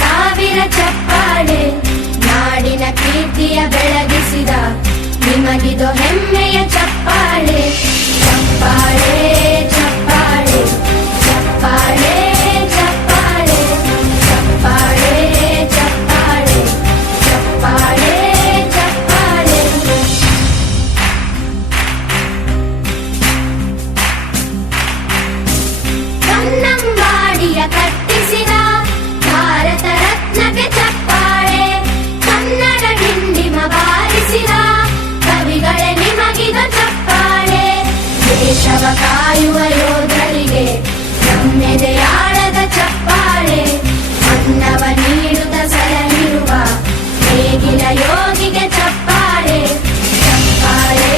ಸಾವಿರ ಚಪ್ಪಾಳೆ ನಾಡಿನ ಕೀರ್ತಿಯ ಬೆಳಗಿಸಿದ ನಿಮಗಿದು ಹೆಮ್ಮೆಯ ಚಪ್ಪಾಳೆ ಚಪ್ಪಾಳೆ ಚಪ್ಪಾಳೆ ಚಪ್ಪಾಳೆ ಚಪ್ಪಾಳೆ ಚಪ್ಪಾಳೆ ಚಪ್ಪಾಳೆ ಚಪ್ಪಾಳೆ ಚಪ್ಪಾಳೆ ಕನ್ನಂಬಾಡಿಯ ಕಟ್ಟಿಸಿದ ಭಾರತ ರತ್ನಕ್ಕೆ ಚಪ್ಪಾಳೆ ಕನ್ನಡ ಡಿಂಡಿಮ ಬಾರಿಸಿದ ಕವಿಗಳೇ ನಿಮಗಿದು ಚಪ್ಪಾಳೆ ದೇಶವ ಕಾಯುವ ಯೋಧರಿಗೆ ನಮ್ಮೆದೆಯಾಳದ ಚಪ್ಪಾಳೆ ಅನ್ನವ ನೀಡುತ್ತ ಸಲಹಿರುವ ನೇಗಿಲ ಯೋಗಿಗೆ ಚಪ್ಪಾಳೆ ಚಪ್ಪಾಳೆ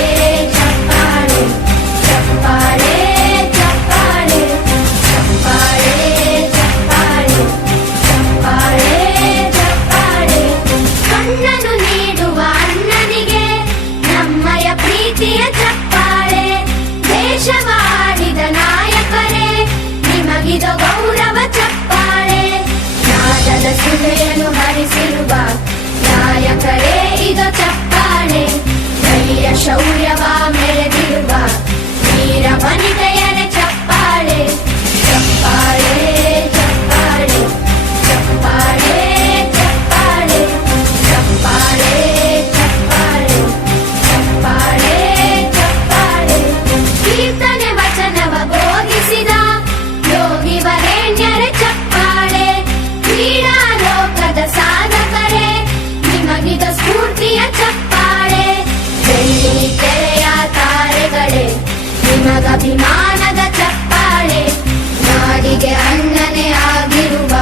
ಚಪ್ಪಾಳೆ ಚಪ್ಪಾಳೆ ಚಪ್ಪಾಳೆ ಚಪ್ಪಾಳೆ ಚಪ್ಪಾಳೆ ಚಪ್ಪಾಳೆ ಚಪ್ಪಾಳೆ ಕಣ್ಣನು ನೀಡುವ ಅಣ್ಣನಿಗೆ ನಮ್ಮಯ ಪ್ರೀತಿಯ ಚಪ್ಪಾಳೆ ದೇಶವಾಡಿದ ನಾಯಕರೇ ನಿಮಗಿದು ಗೌರವ ಚಪ್ಪಾಳೆ ನಾದದ ಸುಧೆಯನ್ನು ಹರಿಸಿರುವ ನಾಯಕರೇ ಇದು ಚಪ್ಪಾಳೆ ಧೈರ್ಯ ಶೌರ್ಯವ ಮೆರೆದಿರುವ ವೀರ ವನಿತೆಯರೇ ಚಪ್ಪಾಳೆ ಚಪ್ಪಾಳೆ ಚಪ್ಪಾಳೆ ಚಪ್ಪಾಳೆ ಚಪ್ಪಾಳೆ ಚಪ್ಪಾಳೆ ಚಪ್ಪಾಳೆ ಚಪ್ಪಾಳೆ ಚಪ್ಪಾಳೆ ಕೀರ್ತನೆ ವಚನವ ಬೋಧಿಸಿದ ಯೋಗಿ ವರೇಣ್ಯರೇ ಚಪ್ಪಾಳೆ ಕ್ರೀಡಾ ಲೋಕದ ಸಾಧಕರೇ ನಿಮಗಿದ ಸ್ಫೂರ್ತಿಯ ಚಪ್ಪಾಳೆ ಬೆಳ್ಳಿ ತೆರೆಯ ತಾರೆಗಳೇ ನಿಮಗಭಿಮಾನದ ಚಪ್ಪಾಳೆ ನಾಡಿಗೆ ಅಣ್ಣನೇ ಆಗಿರುವ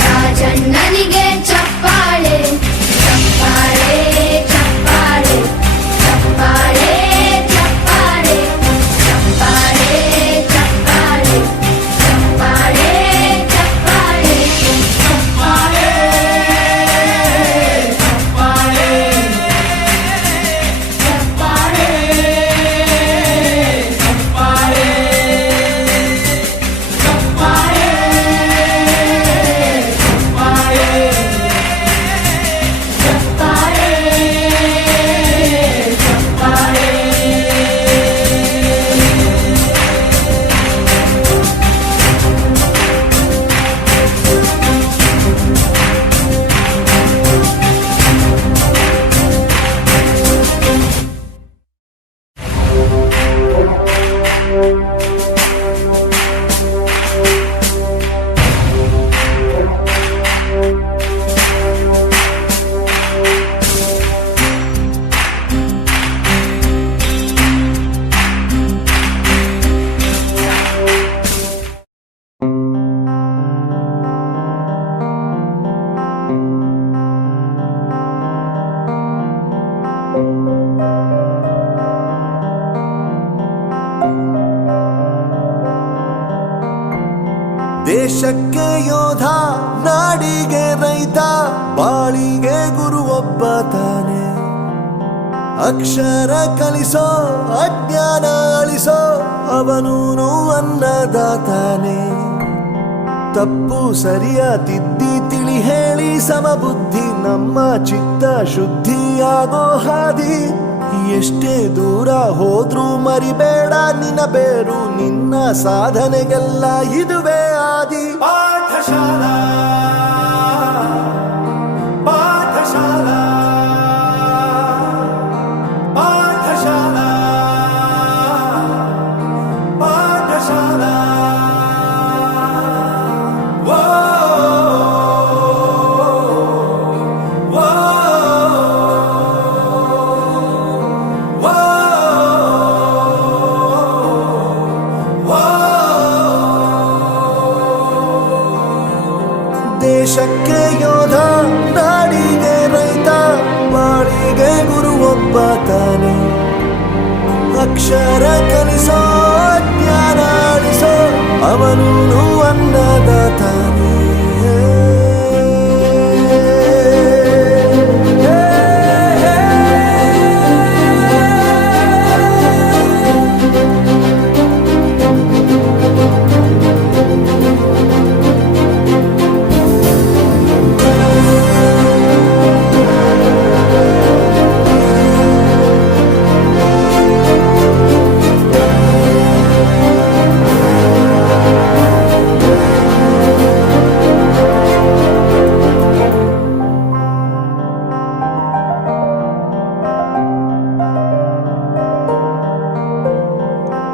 ರಾಜಣ್ಣನಿಗೆ ಚಪ್ಪಾಳೆ ಚಪ್ಪಾಳೆ ಚಪ್ಪಾಳೆ ಚಪ್ಪಾಳೆ ಚಪ್ಪಾಳೆ ಚಪ್ಪಾಳೆ ಚಪ್ಪಾಳೆ ಚಪ್ಪಾಳೆ ಚಪ್ಪಾಳೆ ದೇಶಕ್ಕೆ ಯೋಧ ನಾಡಿಗೆ ರೈತ ಬಾಳಿಗೆ ಗುರು ಒಬ್ಬ ತಾನೆ ಅಕ್ಷರ ಕಲಿಸೋ ಅಜ್ಞಾನ ಅಳಿಸೋ ಅವನೂನು ಅನ್ನದಾತಾನೆ ತಪ್ಪು ಸರಿಯ ತಿದ್ದಿ ತಿಳಿ ಹೇಳಿ ಸಮಬುದ್ಧಿ ನಮ್ಮ ಚಿತ್ತ ಶುದ್ಧಿಯಾಗೋ ಹಾದಿ ಎಷ್ಟೇ ದೂರ ಹೋದ್ರೂ ಮರಿಬೇಡ ನಿನ್ನ ಬೇರು ನಿನ್ನ ಸಾಧನೆಗೆಲ್ಲ ಇದುವೇ ಆದಿ ಪಾಠಶಾಲಾ ಪಾಠಶಾಲಾ ಪಾಠಶಾಲಾ ಪಾಠಶಾಲಾ ದೇಶಕ್ಕೆ ಯೋಧ ನಾಡಿಗೆ ರೈತ ಬಾಳಿಗೆ ಗುರು ಒಬ್ಬ ತಾನೆ ಅಕ್ಷರ ಕಲಿಸೋ ಜ್ಞಾನ ಅಳಿಸೋ ಅವನೂನು ಅನ್ನದಾತಾನೆ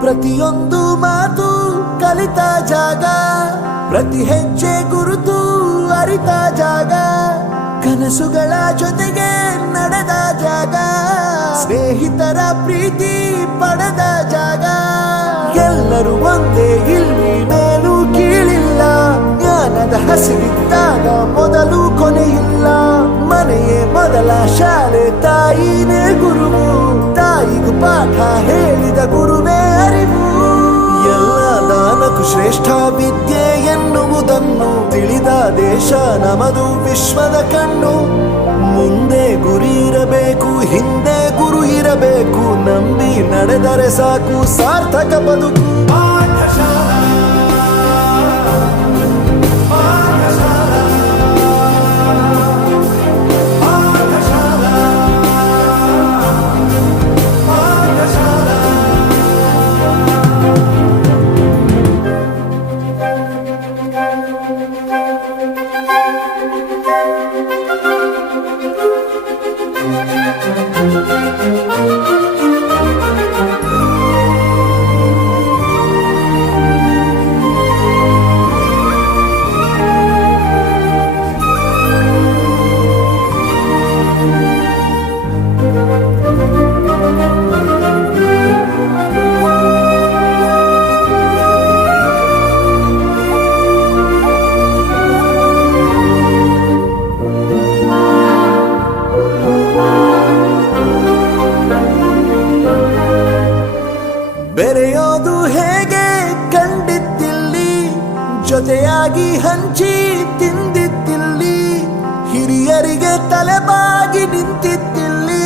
ಪ್ರತಿಯೊಂದು ಮಾತು ಕಲಿತ ಜಾಗ, ಪ್ರತಿ ಹೆಜ್ಜೆ ಗುರುತು ಅರಿತ ಜಾಗ, ಕನಸುಗಳ ಜೊತೆಗೆ ನಡೆದ ಜಾಗ, ಸ್ನೇಹಿತರ ಪ್ರೀತಿ ಪಡೆದ ಜಾಗ. ಎಲ್ಲರೂ ಒಂದೇ, ಇಲ್ಲಿ ಮೇಲೂ ಕೀಳಿಲ್ಲ, ಜ್ಞಾನದ ಹಸಿವಿದ್ದಾಗ ಮೊದಲು ಕೊನೆಯಿಲ್ಲ. ಮನೆಯೇ ಮೊದಲ ಶಾಲೆ, ತಾಯಿನೇ ಗುರುವು, ತಾಯಿಗೂ ಪಾಠ ಹೇಳಿದ ಗುರುವೇ ಅರಿವು. ಎಲ್ಲ ದಾನಕ್ಕೂ ಶ್ರೇಷ್ಠ ವಿದ್ಯೆ ಎನ್ನುವುದನ್ನು ತಿಳಿದ ದೇಶ ನಮದು, ವಿಶ್ವದ ಕಣ್ಣು. ಮುಂದೆ ಗುರಿ ಇರಬೇಕು, ಹಿಂದೆ ಗುರು ಇರಬೇಕು, ನಂಬಿ ನಡೆದರೆ ಸಾಕು ಸಾರ್ಥಕ ಬದುಕು. ಬೆರೆಯೋದು ಹೇಗೆ ಕಂಡಿದ್ದಿಲ್ಲಿ, ಜೊತೆಯಾಗಿ ಹಂಚಿ ತಿಂದಿದ್ದಿಲ್ಲಿ, ಹಿರಿಯರಿಗೆ ತಲೆಬಾಗಿ ನಿಂತಿದ್ದಿಲ್ಲಿ,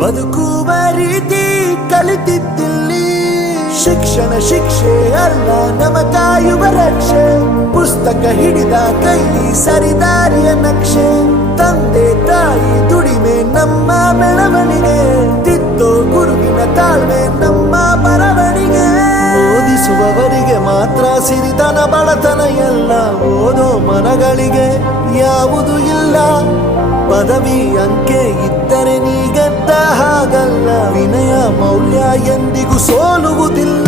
ಬದುಕುವ ರೀತಿ ಕಲಿತಿದ್ದಿಲ್ಲಿ. ಶಿಕ್ಷಣ ಶಿಕ್ಷೆ ಅಲ್ಲ, ನಮ ಕಾಯುವ ರಕ್ಷೆ, ಪುಸ್ತಕ ಹಿಡಿದ ಕೈಲಿ ಸರಿದಾರಿಯ ನಕ್ಷೆ. ತಂದೆ ತಾಯಿ ದುಡಿಮೆ ನಮ್ಮ ಬೆಳವಣಿಗೆ, ತಿದ್ದೋ ಗುರುವಿನ ತಾಳ್ಮೆ ನಮ್ಮ ಬರವಣಿಗೆ. ಓದಿಸುವವರಿಗೆ ಮಾತ್ರ ಸಿರಿತನ ಬಡತನ ಎಲ್ಲ, ಓದೋ ಮನಗಳಿಗೆ ಯಾವುದು ಇಲ್ಲ. ಪದವಿ ಅಂಕೆ ಇದ್ದರೆ ನೀ ಗೆದ್ದ ಹಾಗಲ್ಲ, ವಿನಯ ಮೌಲ್ಯ ಎಂದಿಗೂ ಸೋಲುವುದಿಲ್ಲ.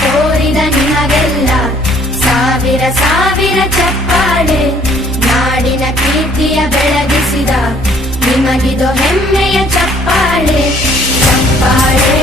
ತೋರಿದ ನಿಮಗೆಲ್ಲ ಸಾವಿರ ಸಾವಿರ ಚಪ್ಪಾಳೆ, ನಾಡಿನ ಕೀರ್ತಿಯ ಬೆಳಗಿಸಿದ ನಿಮಗಿದು ಹೆಮ್ಮೆಯ ಚಪ್ಪಾಳೆ. ಚಪ್ಪಾಳೆ